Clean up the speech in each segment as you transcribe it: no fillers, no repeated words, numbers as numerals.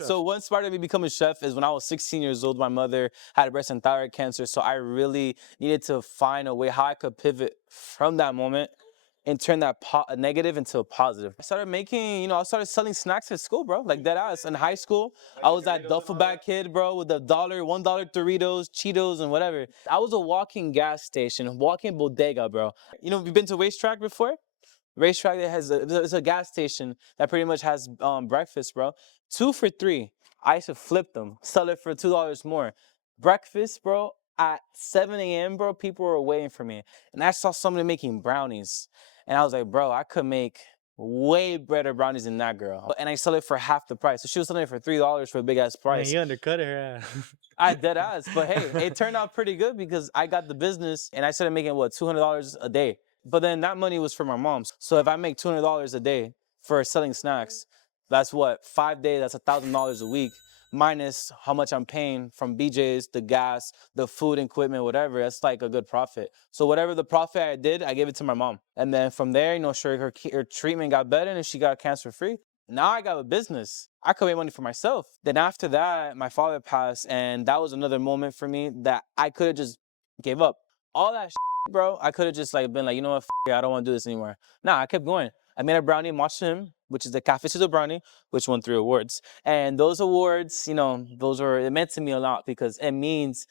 So what inspired me to become a chef is when I was 16 years old, my mother had breast and thyroid cancer. So I really needed to find a way how I could pivot from that moment and turn that a negative into a positive. I started making, I started selling snacks at school, bro. Like dead ass. In high school, I was that duffel bag kid, bro, with the $1 Doritos, Cheetos, and whatever. I was a walking gas station, walking bodega, bro. You've been to racetrack before? Racetrack that has it's a gas station that pretty much has breakfast, bro. 2 for 3. I used to flip them, sell it for $2 more. Breakfast, bro, at 7 a.m., bro, people were waiting for me. And I saw somebody making brownies. And I was like, bro, I could make way better brownies than that girl. And I sell it for half the price. So she was selling it for $3 for a big ass Man, price. you undercut her. I dead ass. But hey, it turned out pretty good because I got the business and I started making what, $200 a day. But then that money was for my mom. So if I make $200 a day for selling snacks, that's what, 5 days, that's $1,000 a week, minus how much I'm paying from BJ's, the gas, the food equipment, whatever. That's like a good profit. So whatever the profit I did, I gave it to my mom. And then from there, sure, her treatment got better and she got cancer free. Now I got a business. I could make money for myself. Then after that, my father passed, and that was another moment for me that I could have just gave up. All that bro, I could have just like been like, you know what, I don't want to do this anymore. Nah, I kept going. I made a brownie, Matcha Him, which is the Cafe Sizzle brownie, which won 3 awards. And those awards, it meant to me a lot because it means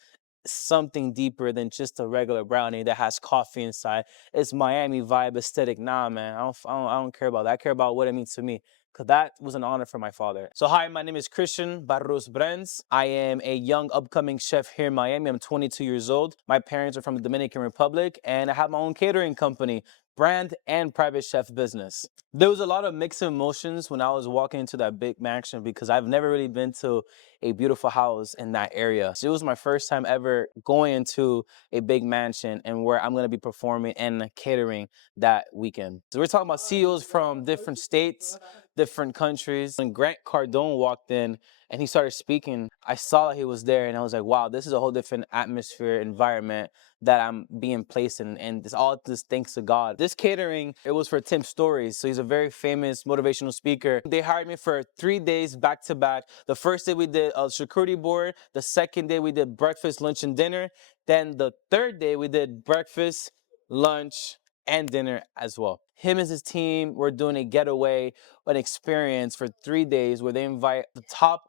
something deeper than just a regular brownie that has coffee inside. It's Miami vibe aesthetic. Nah, man, I don't care about that. I care about what it means to me. Because that was an honor for my father. So hi, my name is Christian Barruos-Brens. I am a young upcoming chef here in Miami. I'm 22 years old. My parents are from the Dominican Republic, and I have my own catering company, brand and private chef business. There was a lot of mixed emotions when I was walking into that big mansion because I've never really been to a beautiful house in that area. So it was my first time ever going into a big mansion and where I'm gonna be performing and catering that weekend. So we're talking about CEOs from different states, different countries. When Grant Cardone walked in and he started speaking, I saw that he was there and I was like, wow, this is a whole different atmosphere, environment that I'm being placed in. And this all this thanks to God. This catering, it was for Tim Stories. So he's a very famous motivational speaker. They hired me for 3 days back to back. The first day we did a charcuterie board. The second day we did breakfast, lunch, and dinner. Then the third day we did breakfast, lunch, and dinner as well. Him and his team were doing a getaway, an experience for 3 days where they invite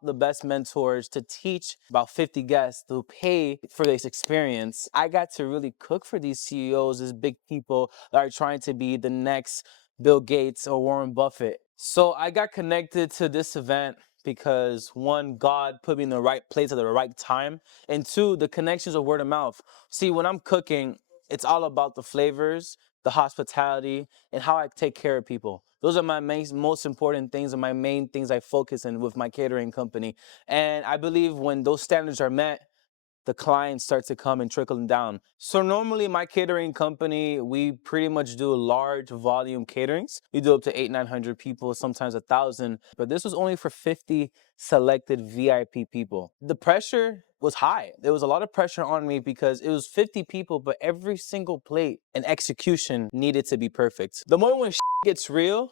the best mentors to teach about 50 guests to pay for this experience. I got to really cook for these CEOs, these big people that are trying to be the next Bill Gates or Warren Buffett. So I got connected to this event because one, God put me in the right place at the right time, and two, the connections of word of mouth. See, when I'm cooking, it's all about the flavors, the hospitality, and how I take care of people. Those are my most important things and my main things I focus in with my catering company. And I believe when those standards are met, the clients start to come and trickling down. So normally my catering company, we pretty much do large volume caterings. We do up to 900 people, sometimes 1,000. But this was only for 50 selected VIP people. The pressure was high. There was a lot of pressure on me because it was 50 people, but every single plate and execution needed to be perfect. The moment when gets real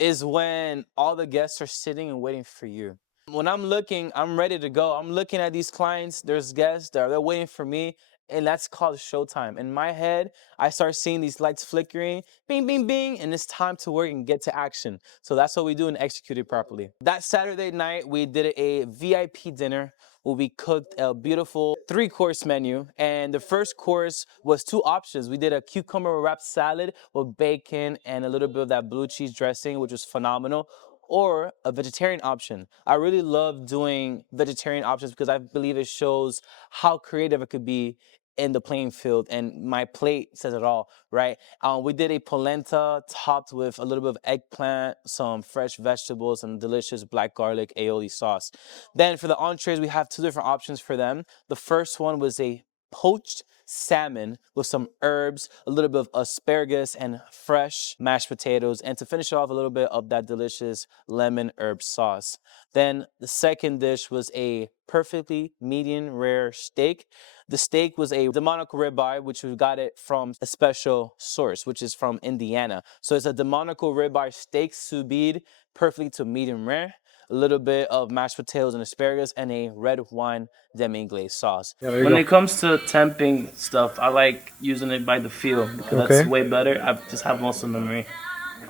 is when all the guests are sitting and waiting for you. When I'm looking, I'm ready to go. I'm looking at these clients, there's guests, they're waiting for me, and that's called showtime. In my head, I start seeing these lights flickering, bing, bing, bing, and it's time to work and get to action. So that's what we do and execute it properly. That Saturday night, we did a VIP dinner where we cooked a beautiful 3-course menu. And the first course was 2 options. We did a cucumber wrapped salad with bacon and a little bit of that blue cheese dressing, which was phenomenal, or a vegetarian option. I really love doing vegetarian options because I believe it shows how creative it could be in the playing field, and my plate says it all, right? We did a polenta topped with a little bit of eggplant, some fresh vegetables, and delicious black garlic aioli sauce. Then for the entrees, we have 2 different options for them. The first one was a poached salmon with some herbs, a little bit of asparagus, and fresh mashed potatoes. And to finish it off, a little bit of that delicious lemon herb sauce. Then the second dish was a perfectly medium rare steak. The steak was a demonical ribeye, which we got it from a special source, which is from Indiana. So it's a demonical ribeye steak sous vide, perfectly to medium rare. a little bit of mashed potatoes and asparagus, and a red wine demi-glace sauce. Yeah, there you When go. it comes to temping stuff, I like using it by the feel because Okay. that's way better. I just have muscle memory.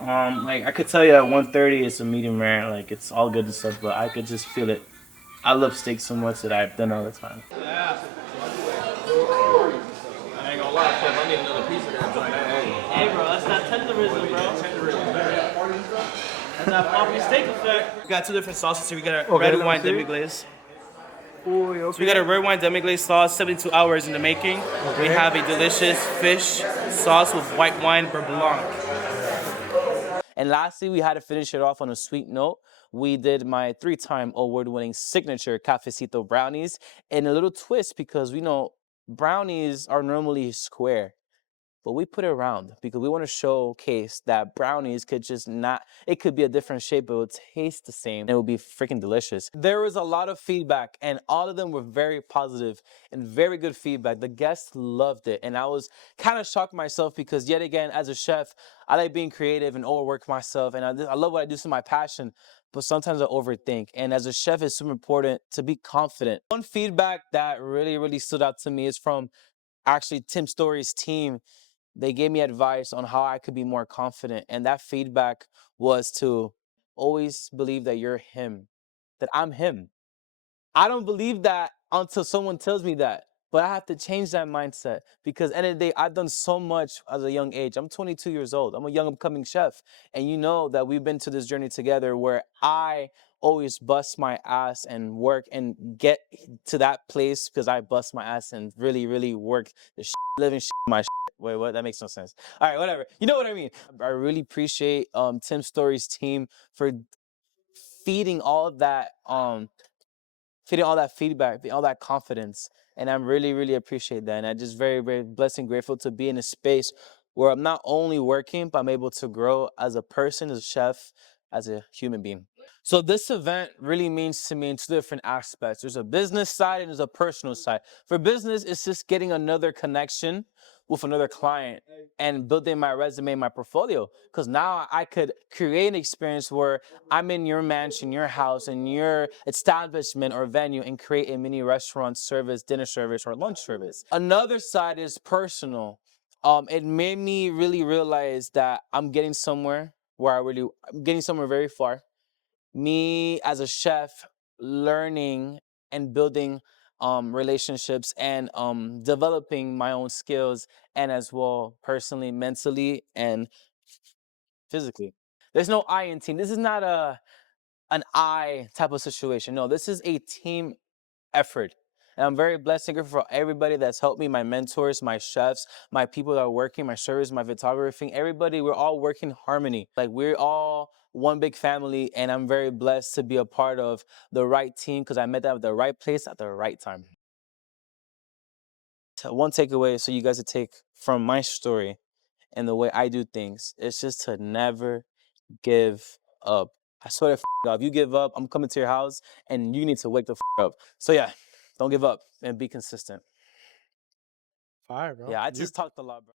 Like I could tell you at 130 it's a medium rare, like it's all good and stuff, but I could just feel it. I love steak so much that I've done all the time. I ain't gonna lie, Chef, I need another piece of that joint. Hey bro, that's that tenderism, bro. That's that floppy steak effect. We got two different sauces here. We got a red wine demi-glace. Uy, okay. So we got a red wine demi-glace sauce, 72 hours in the making. We have a delicious fish sauce with white wine beurre blanc. And lastly, we had to finish it off on a sweet note. We did my 3-time award-winning signature cafecito brownies and a little twist because we know brownies are normally square, but we put it round because we want to showcase that brownies could just not, it could be a different shape, but it would taste the same. It would be freaking delicious. There was a lot of feedback and all of them were very positive and very good feedback. The guests loved it. And I was kind of shocked myself because yet again, as a chef, I like being creative and overwork myself. And I love what I do, this is my passion, but sometimes I overthink. And as a chef, it's super important to be confident. One feedback that really stood out to me is from actually Tim Stories' team. They gave me advice on how I could be more confident. And that feedback was to always believe that you're him, that I'm him. I don't believe that until someone tells me that. But I have to change that mindset because at the end of the day, I've done so much at a young age. I'm 22 years old. I'm a young upcoming chef. And you know that we've been to this journey together where I always bust my ass and work and get to that place because I bust my ass and really work the living my Wait, what? That makes no sense. All right, whatever. You know what I mean. I really appreciate Tim Stories' team for feeding all of that feeding all that feedback, all that confidence. And I'm really appreciate that. And I'm just very blessed and grateful to be in a space where I'm not only working, but I'm able to grow as a person, as a chef, as a human being. So this event really means to me in two different aspects. There's a business side and there's a personal side. For business, it's just getting another connection with another client and building my resume, my portfolio. Because now I could create an experience where I'm in your mansion, your house, in your establishment or venue and create a mini restaurant service, dinner service, or lunch service. Another side is personal. It made me really realize that I'm getting somewhere where I'm getting somewhere very far. Me as a chef, learning and building relationships and developing my own skills and as well personally, mentally, and physically. There's no I in team. This is not an I type of situation. No, this is a team effort. And I'm very blessed and grateful for everybody that's helped me, my mentors, my chefs, my people that are working, my servers, my photography, everybody, we're all working in harmony. Like we're all one big family and I'm very blessed to be a part of the right team because I met them at the right place at the right time. So one takeaway so you guys to take from my story and the way I do things, it's just to never give up. I swear to God, if you give up, I'm coming to your house and you need to wake the up. So yeah, don't give up and be consistent. Fire, bro. Yeah, I just talked a lot, bro.